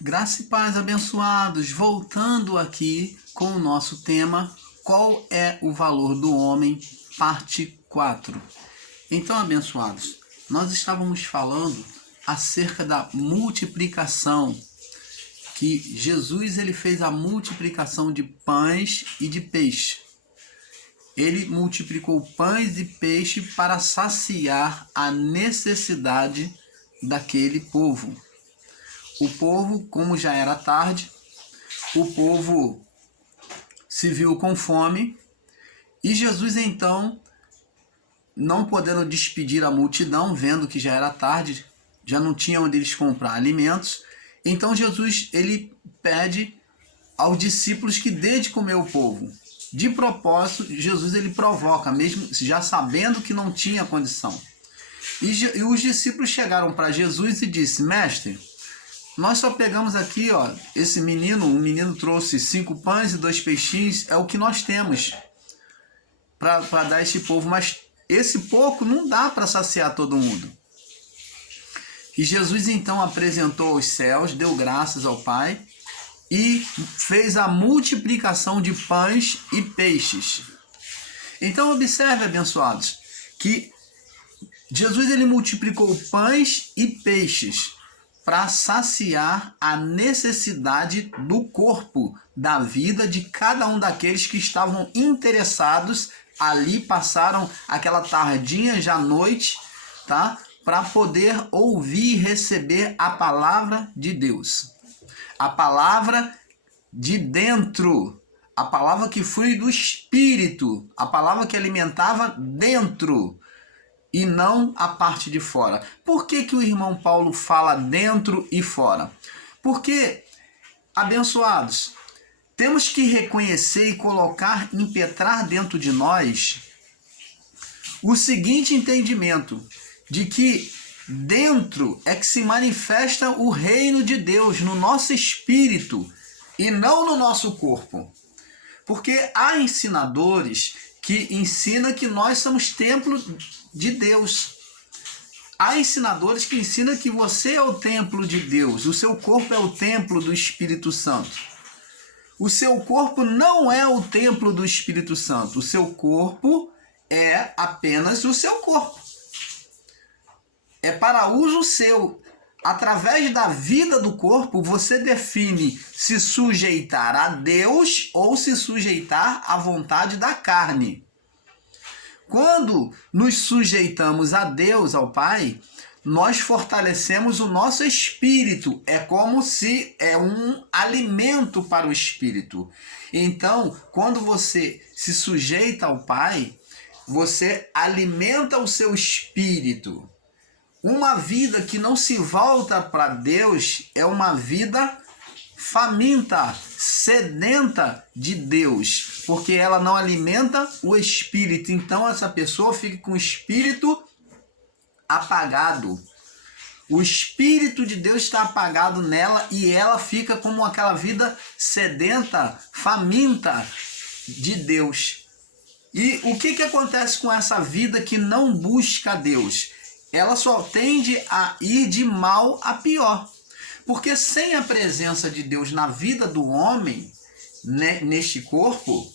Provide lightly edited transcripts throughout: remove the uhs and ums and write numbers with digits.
Graça e paz, abençoados, voltando aqui com o nosso tema, qual é o valor do homem, parte 4. Então, abençoados, nós estávamos falando acerca da multiplicação, que Jesus ele fez a multiplicação de pães e de peixe. Ele multiplicou pães e peixe para saciar a necessidade daquele povo. O povo, como já era tarde, o povo se viu com fome e Jesus então, não podendo despedir a multidão, vendo que já era tarde, já não tinha onde eles comprar alimentos, então Jesus ele pede aos discípulos que dê de comer ao povo. De propósito, Jesus ele provoca, mesmo já sabendo que não tinha condição. E os discípulos chegaram para Jesus e disse: Mestre, nós só pegamos aqui, ó, esse menino, um menino trouxe 5 pães e 2 peixinhos, é o que nós temos para dar a este povo, mas esse pouco não dá para saciar todo mundo. E Jesus então apresentou aos céus, deu graças ao Pai e fez a multiplicação de pães e peixes. Então observe, abençoados, que Jesus ele multiplicou pães e peixes para saciar a necessidade do corpo, da vida de cada um daqueles que estavam interessados ali, passaram aquela tardinha já noite, tá? Para poder ouvir e receber a palavra de Deus. A palavra de dentro, a palavra que flui do Espírito, a palavra que alimentava dentro e não a parte de fora. Por que que o irmão Paulo fala dentro e fora? Porque, abençoados, temos que reconhecer e colocar, impetrar dentro de nós o seguinte entendimento, de que dentro é que se manifesta o reino de Deus no nosso espírito e não no nosso corpo. Porque há ensinadores que ensinam que nós somos templo de Deus. Há ensinadores que ensinam que você é o templo de Deus, o seu corpo é o templo do Espírito Santo. O seu corpo não é o templo do Espírito Santo, o seu corpo é apenas o seu corpo. É para uso seu. Através da vida do corpo, você define se sujeitar a Deus ou se sujeitar à vontade da carne. Quando nos sujeitamos a Deus, ao Pai, nós fortalecemos o nosso espírito. É como se é um alimento para o espírito. Então, quando você se sujeita ao Pai, você alimenta o seu espírito. Uma vida que não se volta para Deus é uma vida faminta, sedenta de Deus, porque ela não alimenta o espírito. Então essa pessoa fica com o espírito apagado. O espírito de Deus está apagado nela e ela fica como aquela vida sedenta, faminta de Deus. E o que acontece com essa vida que não busca Deus? Ela só tende a ir de mal a pior. Porque sem a presença de Deus na vida do homem, né, neste corpo,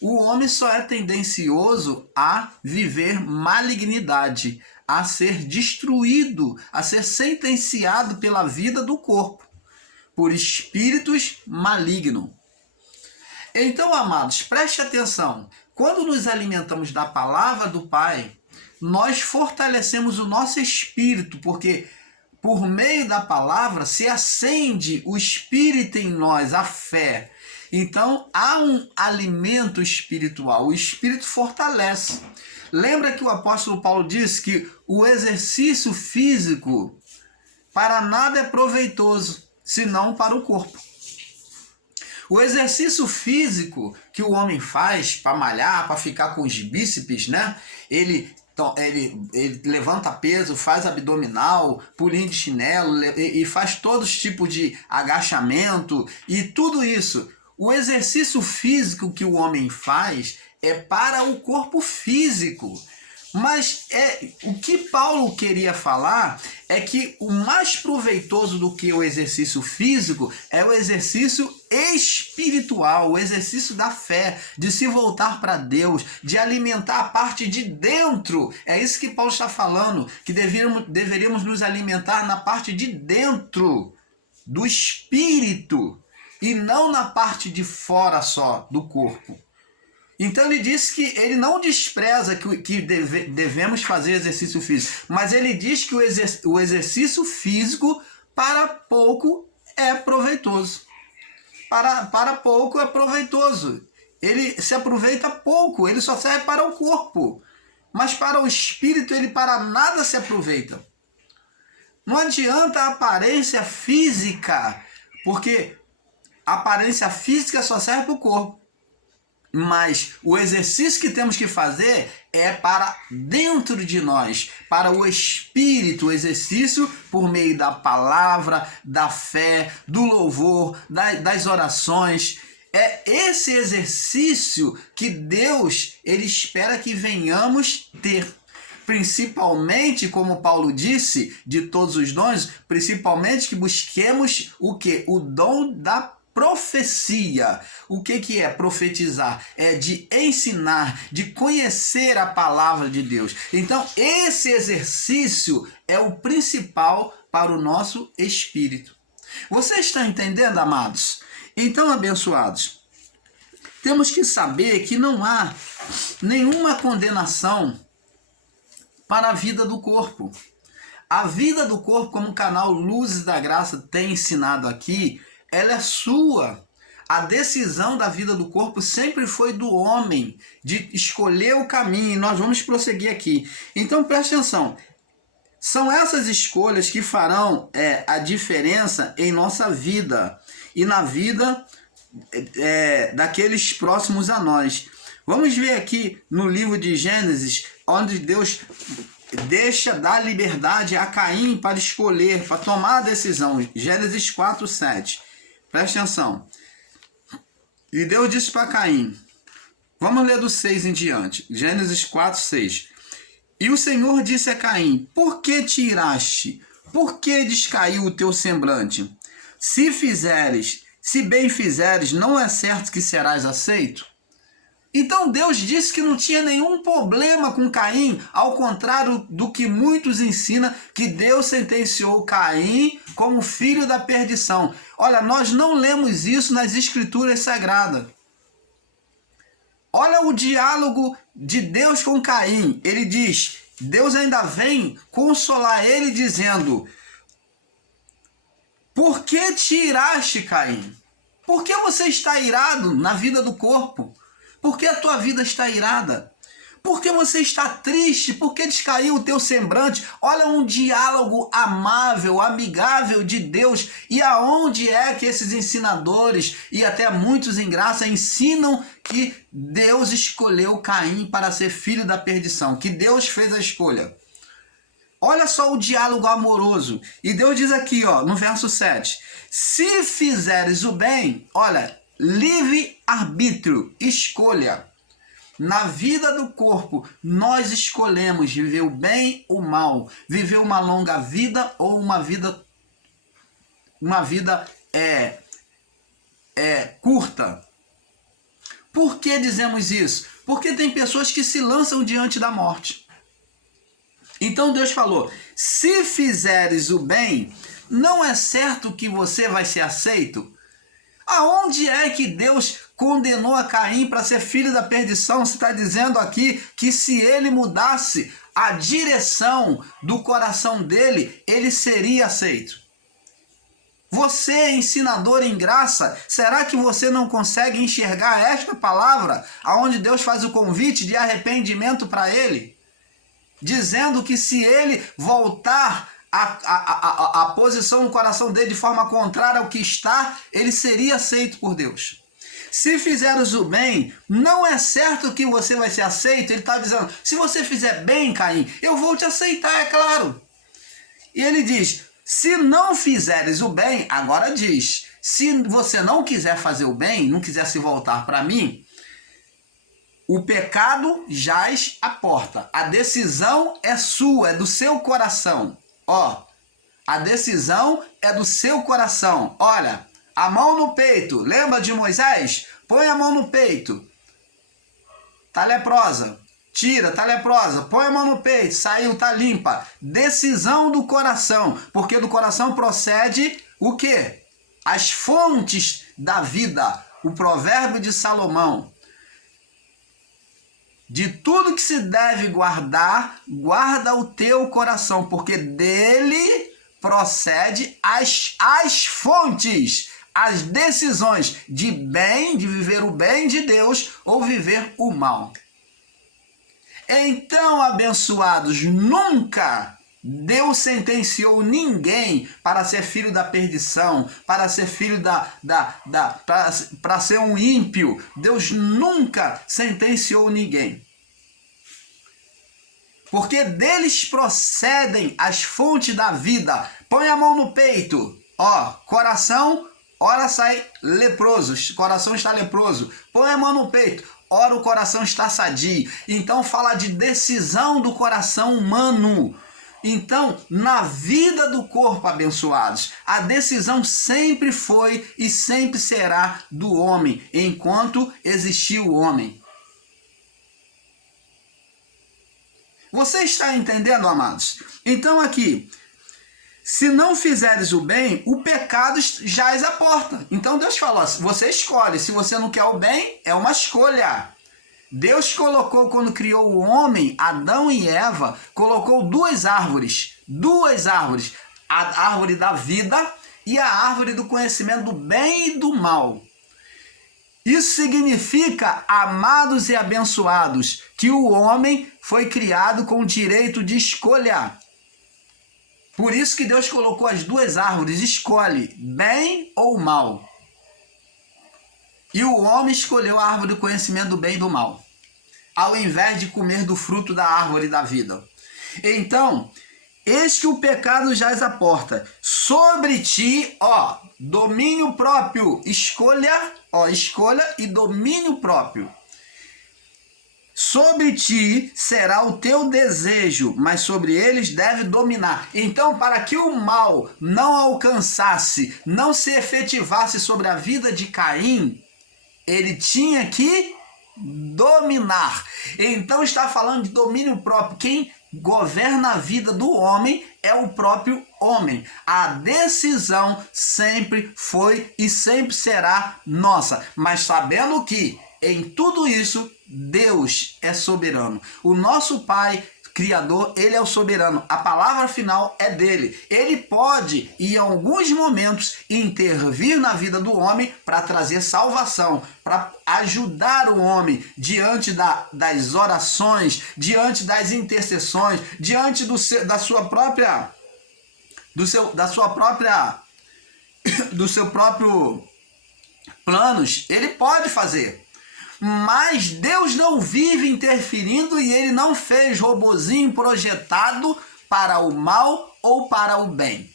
o homem só é tendencioso a viver malignidade, a ser destruído, a ser sentenciado pela vida do corpo, por espíritos malignos. Então, amados, preste atenção. Quando nos alimentamos da palavra do Pai, nós fortalecemos o nosso espírito, porque por meio da palavra se acende o espírito em nós, a fé. Então há um alimento espiritual, o espírito fortalece. Lembra que o apóstolo Paulo disse que o exercício físico para nada é proveitoso, senão para o corpo. O exercício físico que o homem faz para malhar, para ficar com os bíceps, né? Ele levanta peso, faz abdominal, pulinho de chinelo e faz todos os tipos de agachamento e tudo isso. O exercício físico que o homem faz é para o corpo físico, Mas o que Paulo queria falar é que o mais proveitoso do que o exercício físico é o exercício espiritual, o exercício da fé, de se voltar para Deus, de alimentar a parte de dentro. É isso que Paulo está falando, que deveríamos nos alimentar na parte de dentro do espírito e não na parte de fora só do corpo. Então ele disse que ele não despreza que devemos fazer exercício físico, mas ele diz que o exercício físico para pouco é proveitoso. Para pouco é proveitoso. Ele se aproveita pouco, ele só serve para o corpo. Mas para o espírito ele para nada se aproveita. Não adianta a aparência física, porque a aparência física só serve para o corpo. Mas o exercício que temos que fazer é para dentro de nós, para o espírito, o exercício por meio da palavra, da fé, do louvor, das orações. É esse exercício que Deus ele espera que venhamos ter. Principalmente, como Paulo disse, de todos os dons, principalmente que busquemos o quê? O dom da profecia. O que é profetizar? É de ensinar, de conhecer a palavra de Deus. Então, esse exercício é o principal para o nosso espírito. Vocês estão entendendo, amados? Então, abençoados, temos que saber que não há nenhuma condenação para a vida do corpo. A vida do corpo, como o canal Luzes da Graça tem ensinado aqui, ela é sua. A decisão da vida do corpo sempre foi do homem, de escolher o caminho. E nós vamos prosseguir aqui. Então preste atenção. São essas escolhas que farão a diferença em nossa vida e na vida daqueles próximos a nós. Vamos ver aqui no livro de Gênesis, onde Deus dá liberdade a Caim para escolher, para tomar a decisão. Gênesis 4:7. Preste atenção. E Deus disse para Caim, vamos ler do 6 em diante, Gênesis 4:6. E o Senhor disse a Caim, por que te iraste? Por que descaiu o teu semblante? Se bem fizeres, não é certo que serás aceito? Então Deus disse que não tinha nenhum problema com Caim, ao contrário do que muitos ensinam, que Deus sentenciou Caim como filho da perdição. Olha, nós não lemos isso nas Escrituras Sagradas. Olha o diálogo de Deus com Caim. Ele diz, Deus ainda vem consolar ele dizendo, por que te iraste, Caim? Por que você está irado na vida do corpo? Por que a tua vida está irada? Por que você está triste? Por que descaiu o teu semblante? Olha um diálogo amável, amigável de Deus. E aonde é que esses ensinadores, e até muitos em graça, ensinam que Deus escolheu Caim para ser filho da perdição? Que Deus fez a escolha. Olha só o diálogo amoroso. E Deus diz aqui, ó, no verso 7. Se fizeres o bem, olha, livre-arbítrio, escolha. Na vida do corpo, nós escolhemos viver o bem ou o mal, viver uma longa vida ou uma vida curta. Por que dizemos isso? Porque tem pessoas que se lançam diante da morte. Então Deus falou, se fizeres o bem, não é certo que você vai ser aceito? Aonde é que Deus condenou a Caim para ser filho da perdição? Você está dizendo aqui que se ele mudasse a direção do coração dele, ele seria aceito. Você, ensinador em graça, será que você não consegue enxergar esta palavra, aonde Deus faz o convite de arrependimento para ele? Dizendo que se ele voltar a posição no coração dele de forma contrária ao que está, ele seria aceito por Deus. Se fizeres o bem, não é certo que você vai ser aceito. Ele está dizendo, se você fizer bem, Caim, eu vou te aceitar, é claro. E ele diz, se não fizeres o bem, agora diz, se você não quiser fazer o bem, não quiser se voltar para mim, O pecado jaz à porta. A decisão é sua, é do seu coração. Ó, a decisão é do seu coração. Olha, a mão no peito. Lembra de Moisés? Põe a mão no peito. Tá leprosa. Tira, tá leprosa. Põe a mão no peito. Saiu, tá limpa. Decisão do coração. Porque do coração procede o quê? As fontes da vida. O provérbio de Salomão. De tudo que se deve guardar, guarda o teu coração, porque dele procede as fontes, as decisões de bem, de viver o bem de Deus ou viver o mal. Então, abençoados, nunca Deus sentenciou ninguém para ser filho da perdição, para ser filho para ser um ímpio. Deus nunca sentenciou ninguém. Porque deles procedem as fontes da vida. Põe a mão no peito. Ó, coração, ora sai leproso. Coração está leproso. Põe a mão no peito. Ora o coração está sadio. Então fala de decisão do coração humano. Então, na vida do corpo, abençoados, a decisão sempre foi e sempre será do homem, enquanto existir o homem. Você está entendendo, amados? Então aqui, se não fizeres o bem, o pecado jaz à porta. Então Deus falou assim, você escolhe, se você não quer o bem, é uma escolha. Deus colocou, quando criou o homem, Adão e Eva, colocou duas árvores, a árvore da vida e a árvore do conhecimento do bem e do mal. Isso significa, amados e abençoados, que o homem foi criado com o direito de escolha. Por isso que Deus colocou as duas árvores, escolhe bem ou mal. E o homem escolheu a árvore do conhecimento do bem e do mal, ao invés de comer do fruto da árvore da vida. Então, eis que o pecado jaz à porta. Sobre ti, ó, domínio próprio, escolha e domínio próprio. Sobre ti será o teu desejo, mas sobre eles deve dominar. Então, para que o mal não alcançasse, não se efetivasse sobre a vida de Caim, ele tinha que dominar. Então está falando de domínio próprio. Quem governa a vida do homem é o próprio homem. A decisão sempre foi e sempre será nossa. Mas sabendo que em tudo isso Deus é soberano. O nosso Pai Criador, ele é o soberano. A palavra final é dele. Ele pode, em alguns momentos, intervir na vida do homem para trazer salvação, para ajudar o homem diante das orações, diante das intercessões, diante do seu próprio planos. Ele pode fazer. Mas Deus não vive interferindo e ele não fez robozinho projetado para o mal ou para o bem.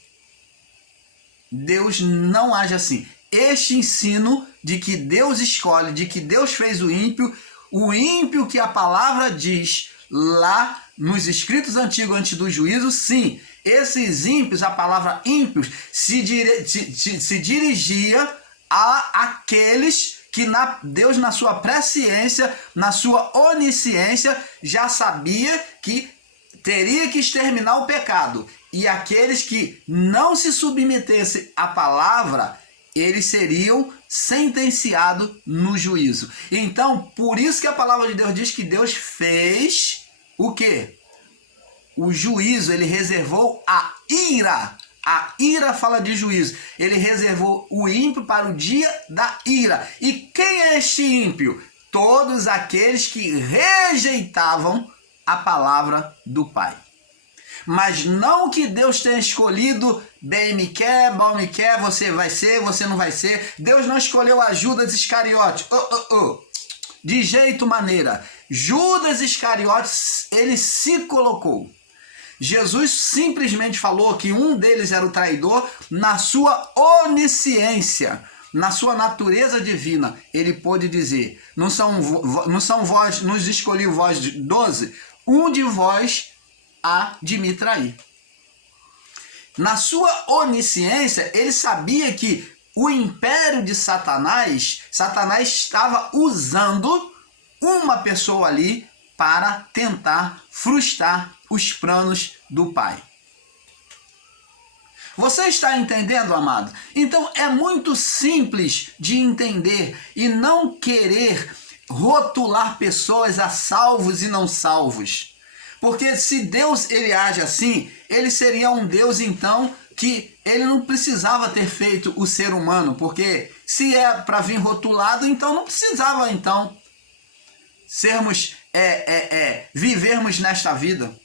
Deus não age assim. Este ensino de que Deus escolhe, de que Deus fez o ímpio que a palavra diz lá nos escritos antigos antes do juízo, sim, esses ímpios, a palavra ímpios, se dirigia a aqueles que Deus, na sua presciência, na sua onisciência, já sabia que teria que exterminar o pecado. E aqueles que não se submetessem à palavra, eles seriam sentenciados no juízo. Então, por isso que a palavra de Deus diz que Deus fez o quê? O juízo, ele reservou a ira. A ira fala de juízo. Ele reservou o ímpio para o dia da ira. E quem é este ímpio? Todos aqueles que rejeitavam a palavra do Pai. Mas não que Deus tenha escolhido, bem me quer, mal me quer, você vai ser, você não vai ser. Deus não escolheu a Judas Iscariote. De jeito maneira. Judas Iscariote, ele se colocou. Jesus simplesmente falou que um deles era o traidor na sua onisciência. na sua natureza divina, ele pôde dizer: não são vós, nos escolhi vós 12, um de vós há de me trair. Na sua onisciência, ele sabia que o império de Satanás estava usando uma pessoa ali para tentar frustrar os planos do Pai. Você está entendendo, amado? Então é muito simples de entender e não querer rotular pessoas a salvos e não salvos. Porque se Deus ele age assim, ele seria um Deus então que ele não precisava ter feito o ser humano, porque se é para vir rotulado, então não precisava então vivermos nesta vida.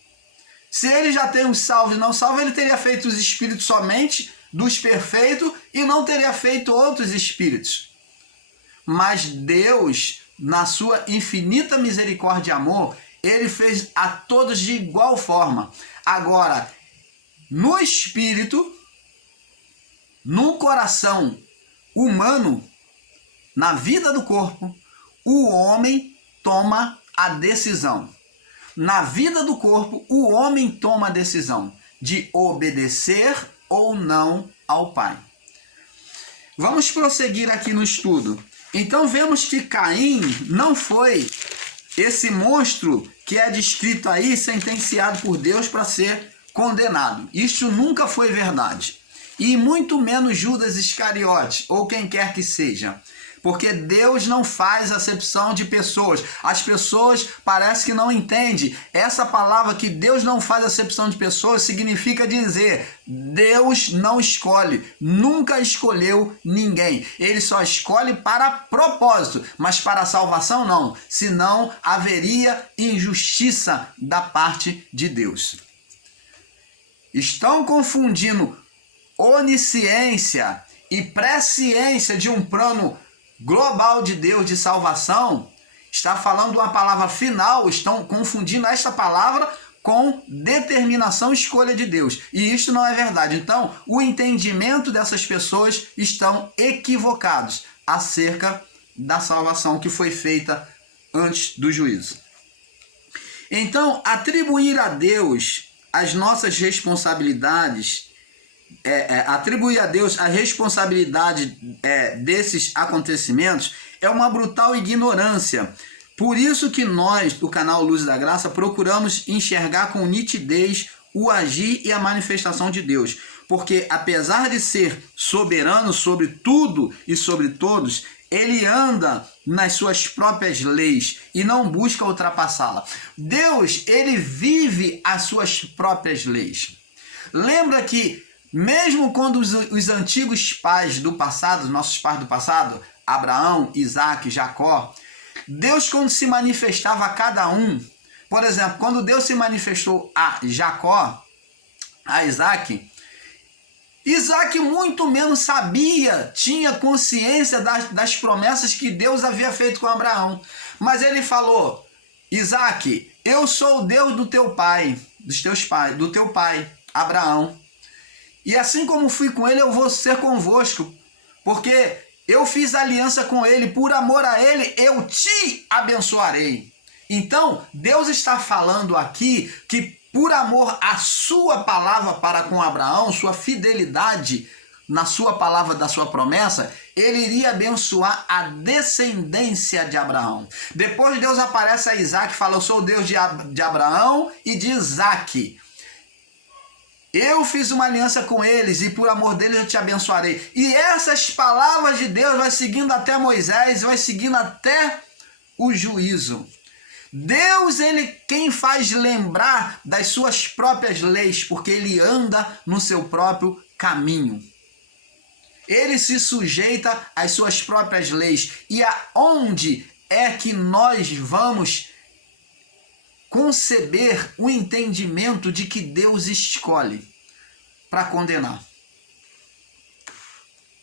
Se ele já tem os salvos e não salvos, ele teria feito os espíritos somente dos perfeitos e não teria feito outros espíritos. Mas Deus, na sua infinita misericórdia e amor, ele fez a todos de igual forma. Agora, no espírito, no coração humano, na vida do corpo, o homem toma a decisão. Na vida do corpo, o homem toma a decisão de obedecer ou não ao Pai. Vamos prosseguir aqui no estudo. Então vemos que Caim não foi esse monstro que é descrito aí, sentenciado por Deus para ser condenado. Isso nunca foi verdade. E muito menos Judas Iscariote, ou quem quer que seja. Porque Deus não faz acepção de pessoas. As pessoas parecem que não entendem. Essa palavra que Deus não faz acepção de pessoas significa dizer: Deus não escolhe, nunca escolheu ninguém. Ele só escolhe para propósito, mas para a salvação não. Senão haveria injustiça da parte de Deus. Estão confundindo onisciência e presciência de um plano global de Deus de salvação. Está falando uma palavra final, estão confundindo esta palavra com determinação e escolha de Deus. E isso não é verdade. Então, o entendimento dessas pessoas estão equivocados acerca da salvação que foi feita antes do juízo. Então, atribuir a Deus as nossas responsabilidades, atribuir a Deus a responsabilidade desses acontecimentos é uma brutal ignorância. Por isso que nós, do canal Luz da Graça, procuramos enxergar com nitidez o agir e a manifestação de Deus. Porque apesar de ser soberano sobre tudo e sobre todos, ele anda nas suas próprias leis e não busca ultrapassá-la. Deus, ele vive as suas próprias leis. Lembra que mesmo quando os antigos pais do passado, nossos pais do passado, Abraão, Isaac, Jacó, Deus quando se manifestava a cada um, por exemplo, quando Deus se manifestou a Jacó, a Isaac muito menos sabia, tinha consciência das promessas que Deus havia feito com Abraão. Mas ele falou: Isaac, eu sou o Deus do teu pai, do teu pai, Abraão. E assim como fui com ele, eu vou ser convosco, porque eu fiz aliança com ele, por amor a ele, eu te abençoarei. Então, Deus está falando aqui que por amor à sua palavra para com Abraão, sua fidelidade na sua palavra da sua promessa, ele iria abençoar a descendência de Abraão. Depois Deus aparece a Isaac e fala: eu sou o Deus de Abraão e de Isaac. Eu fiz uma aliança com eles e por amor deles eu te abençoarei. E essas palavras de Deus vai seguindo até Moisés, vai seguindo até o juízo. Deus, ele quem faz lembrar das suas próprias leis, porque ele anda no seu próprio caminho. Ele se sujeita às suas próprias leis. E aonde é que nós vamos conceber o entendimento de que Deus escolhe para condenar?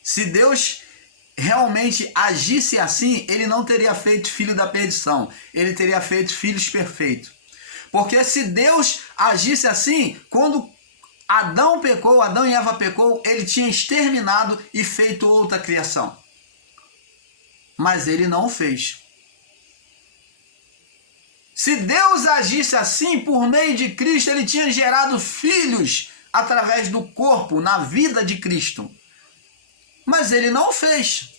Se Deus realmente agisse assim, ele não teria feito filho da perdição, ele teria feito filhos perfeitos. Porque se Deus agisse assim, quando Adão e Eva pecou, ele tinha exterminado e feito outra criação. mas ele não o fez. Se Deus agisse assim por meio de Cristo, ele tinha gerado filhos através do corpo, na vida de Cristo. Mas ele não o fez.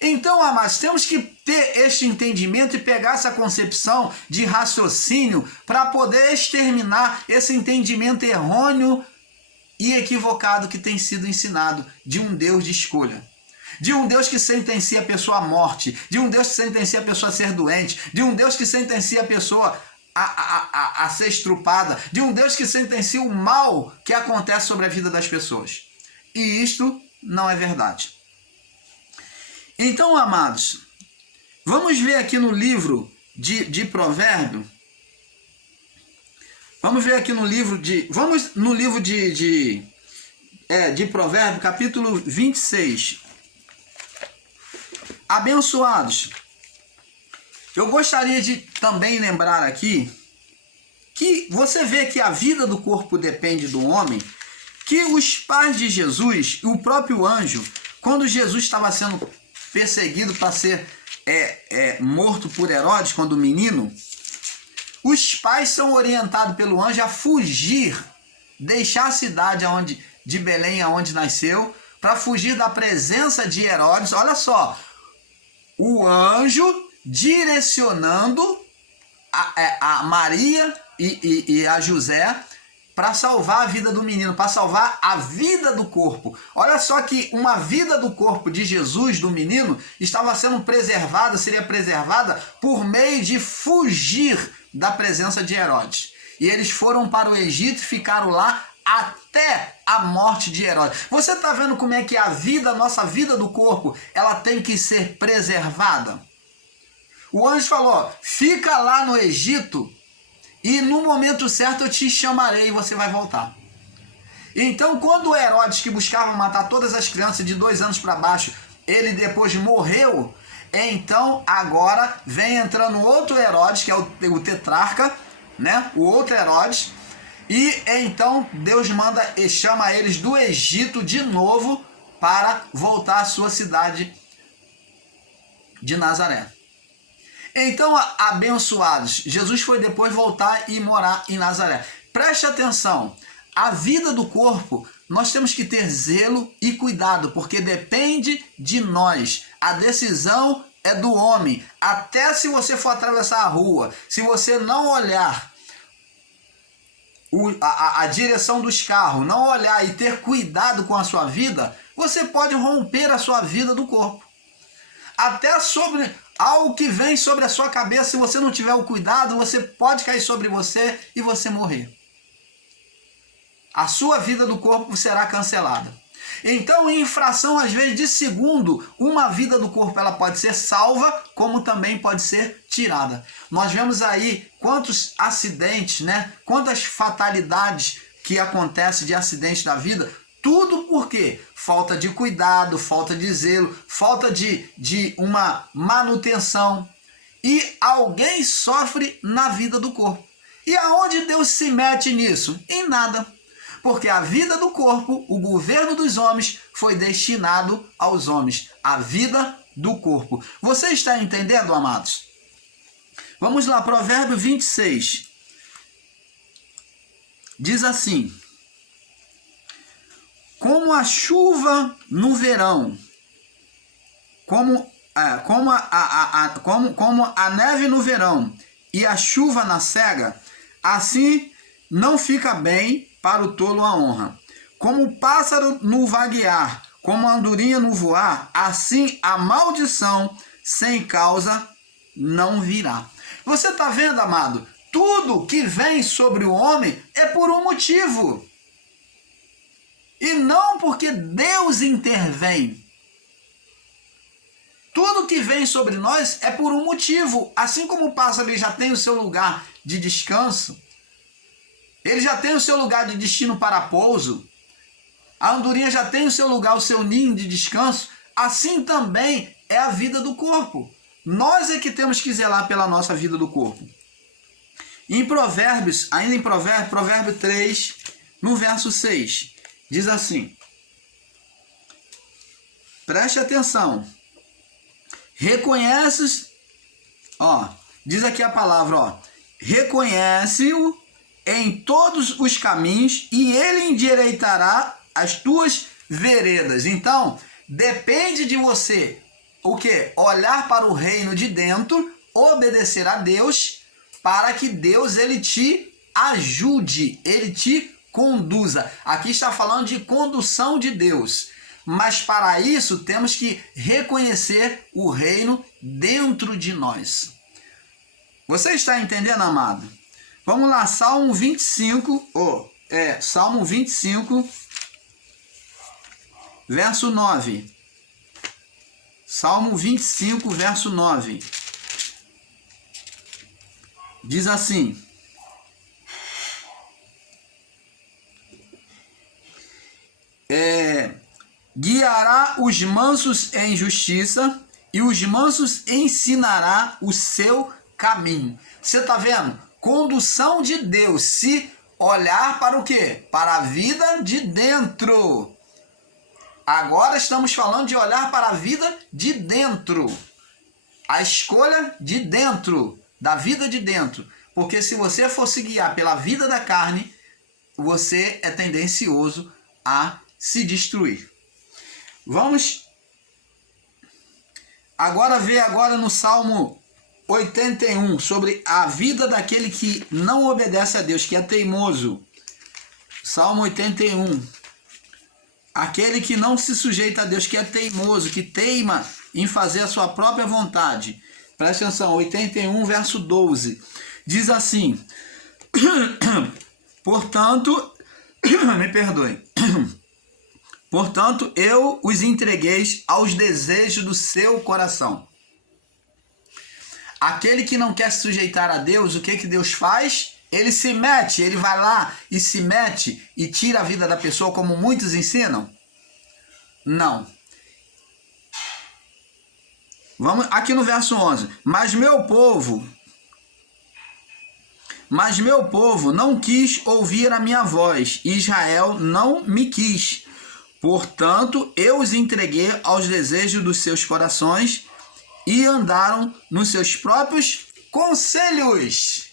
Então, amados, temos que ter este entendimento e pegar essa concepção de raciocínio para poder exterminar esse entendimento errôneo e equivocado que tem sido ensinado de um Deus de escolha. De um Deus que sentencia a pessoa à morte, de um Deus que sentencia a pessoa a ser doente, de um Deus que sentencia a pessoa a ser estrupada, de um Deus que sentencia o mal que acontece sobre a vida das pessoas. E isto não é verdade. Então, amados, vamos ver aqui no livro de Provérbio. Vamos ver aqui no livro de... Vamos no livro de Provérbio, capítulo 26. Abençoados, eu gostaria de também lembrar aqui que você vê que a vida do corpo depende do homem, que os pais de Jesus, o próprio anjo, quando Jesus estava sendo perseguido para ser morto por Herodes, quando menino, os pais são orientados pelo anjo a fugir, deixar a cidade de Belém, aonde nasceu, para fugir da presença de Herodes. Olha só, o anjo direcionando a Maria e a José para salvar a vida do menino, para salvar a vida do corpo. Olha só que uma vida do corpo de Jesus, do menino, estava sendo preservada, seria preservada por meio de fugir da presença de Herodes. E eles foram para o Egito e ficaram lá até a morte de Herodes. Você está vendo como é que a nossa vida do corpo, ela tem que ser preservada? O anjo falou, fica lá no Egito e no momento certo eu te chamarei e você vai voltar. Então, quando Herodes, que buscava matar todas as crianças de 2 anos para baixo, ele depois morreu, então agora vem entrando outro Herodes, que é o tetrarca, né? O outro Herodes. E então Deus manda e chama eles do Egito de novo para voltar à sua cidade de Nazaré. Então, abençoados, Jesus foi depois voltar e morar em Nazaré. Preste atenção, a vida do corpo, nós temos que ter zelo e cuidado, porque depende de nós. A decisão é do homem. Até se você for atravessar a rua, se você não olhar a direção dos carros, não olhar e ter cuidado com a sua vida, você pode romper a sua vida do corpo. Até sobre algo que vem sobre a sua cabeça, se você não tiver o cuidado, você pode cair sobre você e você morrer. A sua vida do corpo será cancelada. Então, em fração, às vezes, de segundo, uma vida do corpo ela pode ser salva, como também pode ser tirada. Nós vemos aí quantos acidentes, né? Quantas fatalidades que acontecem de acidente da vida. Tudo por quê? Falta de cuidado, falta de zelo, falta de uma manutenção. E alguém sofre na vida do corpo. E aonde Deus se mete nisso? Em nada. Porque a vida do corpo, o governo dos homens, foi destinado aos homens. A vida do corpo. Você está entendendo, amados? Vamos lá, Provérbio 26. Diz assim: como a chuva no verão, como a neve no verão e a chuva na cega, assim não fica bem para o tolo a honra. Como o pássaro no vaguear, como a andorinha no voar, assim a maldição sem causa não virá. Você está vendo, amado? Tudo que vem sobre o homem é por um motivo. E não porque Deus intervém. Tudo que vem sobre nós é por um motivo. Assim como o pássaro já tem o seu lugar de descanso, ele já tem o seu lugar de destino para pouso, a andorinha já tem o seu lugar, o seu ninho de descanso, assim também é a vida do corpo. Nós é que temos que zelar pela nossa vida do corpo. Em Provérbios, ainda em Provérbio 3, no verso 6, diz assim, preste atenção, reconheces, diz aqui a palavra, reconhece-o em todos os caminhos e ele endireitará as tuas veredas. Então, depende de você, o quê? Olhar para o reino de dentro, obedecer a Deus, para que Deus ele te ajude, ele te conduza. Aqui está falando de condução de Deus. Mas para isso temos que reconhecer o reino dentro de nós. Você está entendendo, amado? Vamos lá, Salmo 25, Salmo 25, verso 9. Salmo 25, verso 9. Diz assim: guiará os mansos em justiça e os mansos ensinará o seu caminho. Você está vendo? Condução de Deus, se olhar para o quê? Para a vida de dentro. Agora estamos falando de olhar para a vida de dentro. A escolha de dentro, da vida de dentro. Porque se você for se guiar pela vida da carne, você é tendencioso a se destruir. Vamos agora ver no Salmo 81, sobre a vida daquele que não obedece a Deus, que é teimoso. Salmo 81. Aquele que não se sujeita a Deus, que é teimoso, que teima em fazer a sua própria vontade. Presta atenção, 81, verso 12. Diz assim: portanto, me perdoe. Portanto, eu os entreguei aos desejos do seu coração. Aquele que não quer se sujeitar a Deus, o que Deus faz? Ele se mete, ele vai lá e se mete e tira a vida da pessoa, como muitos ensinam? Não. Vamos aqui no verso 11. Mas meu povo não quis ouvir a minha voz, e Israel não me quis. Portanto, eu os entreguei aos desejos dos seus corações e andaram nos seus próprios conselhos.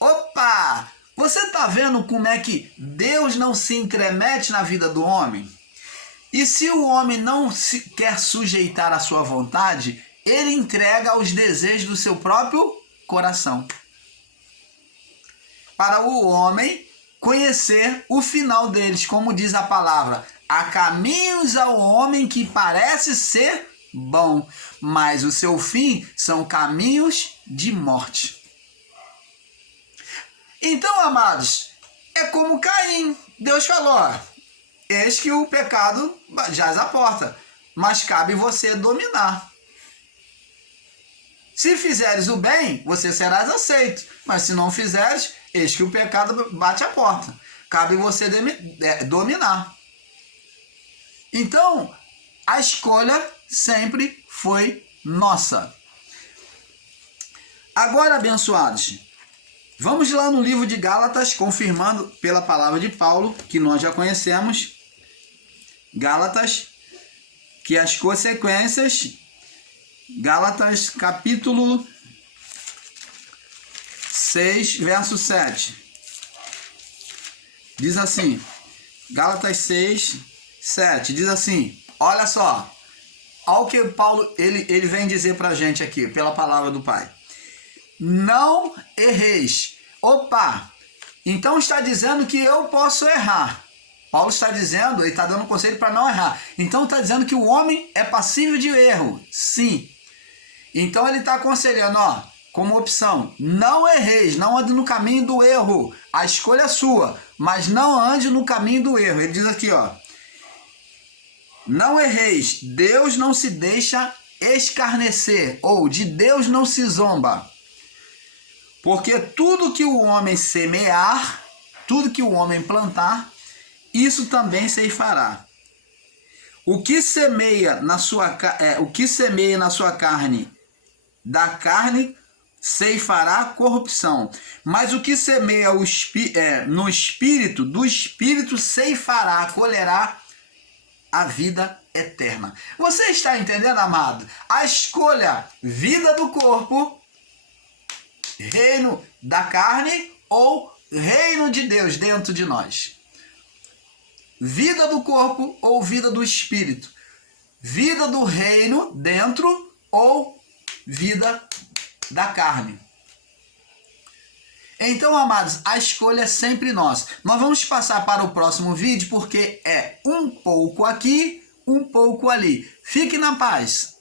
Opa! Você está vendo como é que Deus não se intromete na vida do homem? E se o homem não se quer sujeitar à sua vontade, ele entrega aos desejos do seu próprio coração. Para o homem conhecer o final deles, como diz a palavra: há caminhos ao homem que parece ser bom, mas o seu fim são caminhos de morte. Então, amados, é como Caim. Deus falou: eis que o pecado jaz à porta, mas cabe você dominar. Se fizeres o bem, você serás aceito, mas se não fizeres, eis que o pecado bate à porta. Cabe você dominar. Então, a escolha sempre foi nossa. Agora, abençoados, vamos lá no livro de Gálatas, confirmando pela palavra de Paulo, que nós já conhecemos. Gálatas, que as consequências, Gálatas capítulo 6, verso 7. Diz assim, Gálatas 6, 7, diz assim, olha só, olha o que Paulo ele vem dizer pra gente aqui, pela palavra do Pai. Não erreis. Opa, então está dizendo que eu posso errar. Paulo está dizendo, ele está dando um conselho para não errar. Então está dizendo que o homem é passível de erro. Sim. Então ele está aconselhando, como opção, não erreis, não ande no caminho do erro. A escolha é sua, mas não ande no caminho do erro. Ele diz aqui, não erreis, Deus não se deixa escarnecer, ou de Deus não se zomba. Porque tudo que o homem semear, tudo que o homem plantar, isso também ceifará. O que semeia na sua carne, da carne ceifará corrupção. Mas o que semeia no espírito, do espírito ceifará, colherá a vida eterna. Você está entendendo, amado? A escolha, vida do corpo, reino da carne ou reino de Deus dentro de nós. Vida do corpo ou vida do espírito. Vida do reino dentro ou vida da carne. Então, amados, a escolha é sempre nossa. Nós vamos passar para o próximo vídeo porque é um pouco aqui, um pouco ali. Fique na paz.